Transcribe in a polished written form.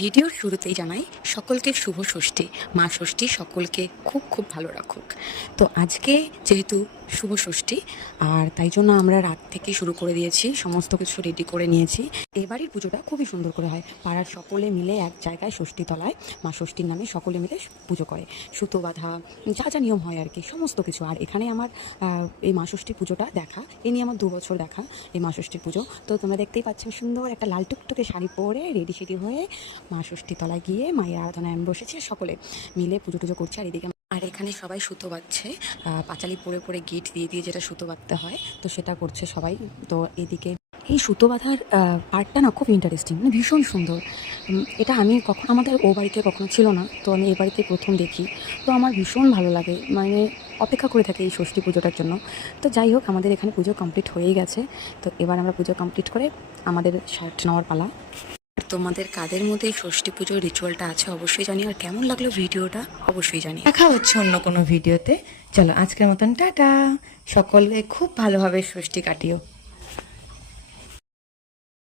ভিডিওর শুরুতেই জানাই সকলকে শুভ ষষ্ঠী। মা ষষ্ঠী সকলকে খুব খুব ভালো রাখুক। তো আজকে যেহেতু শুভ ষষ্ঠী, আর তাই জন্য আমরা রাত থেকে শুরু করে দিয়েছি, সমস্ত কিছু রেডি করে নিয়েছি। এবারের পুজোটা খুবই সুন্দর করে হয়। পাড়ার সকলে মিলে এক জায়গায় ষষ্ঠী তলায় মা ষষ্ঠীর নামে সকলে মিলে পুজো করে। সুতো বাঁধা, যা যা নিয়ম হয় আর কি, সমস্ত কিছু। আর এখানে আমার এই মা ষষ্ঠী পুজোটা দেখা, এ নিয়ে আমার 2 বছর দেখা এই মা ষষ্ঠীর পুজো। তো তোমরা দেখতেই পাচ্ছ, সুন্দর একটা লাল টুকটুকে শাড়ি পরে রেডি সেডি হয়ে মা ষষ্ঠী তলায় গিয়ে মায়ের আরাধনায় আমি বসেছি, সকলে মিলে পুজো টুজো করছে। আর এদিকে আর এখানে সবাই সুতো বাঁধছে, পাঁচালি পরে পরে গিট দিয়ে দিয়ে যেটা সুতো বাঁধতে হয়, তো সেটা করছে সবাই। তো এদিকে এই সুতো বাঁধার পার্টটা না খুব ইন্টারেস্টিং, মানে ভীষণ সুন্দর। এটা আমি কখন আমাদের ও বাড়িতে কখনো ছিল না, তো আমি এ বাড়িতে প্রথম দেখি। তো আমার ভীষণ ভালো লাগে, মানে অপেক্ষা করে থাকি এই ষষ্ঠী পুজোটার জন্য। তো যাই হোক, আমাদের এখানে পুজো কমপ্লিট হয়েই গেছে। তো এবার আমরা পুজো কমপ্লিট করে আমাদের শার্ট নেওয়ার পালা। তোমাদের কাদের মধ্যে এই ষষ্ঠী পুজোর রিচুয়ালটা আছে অবশ্যই জানি, আর কেমন লাগলো ভিডিওটা অবশ্যই জানি। দেখা হচ্ছে অন্য কোনো ভিডিওতে। চলো আজকের মতন টাটা, সকলে খুব ভালোভাবে ষষ্ঠী কাটিও।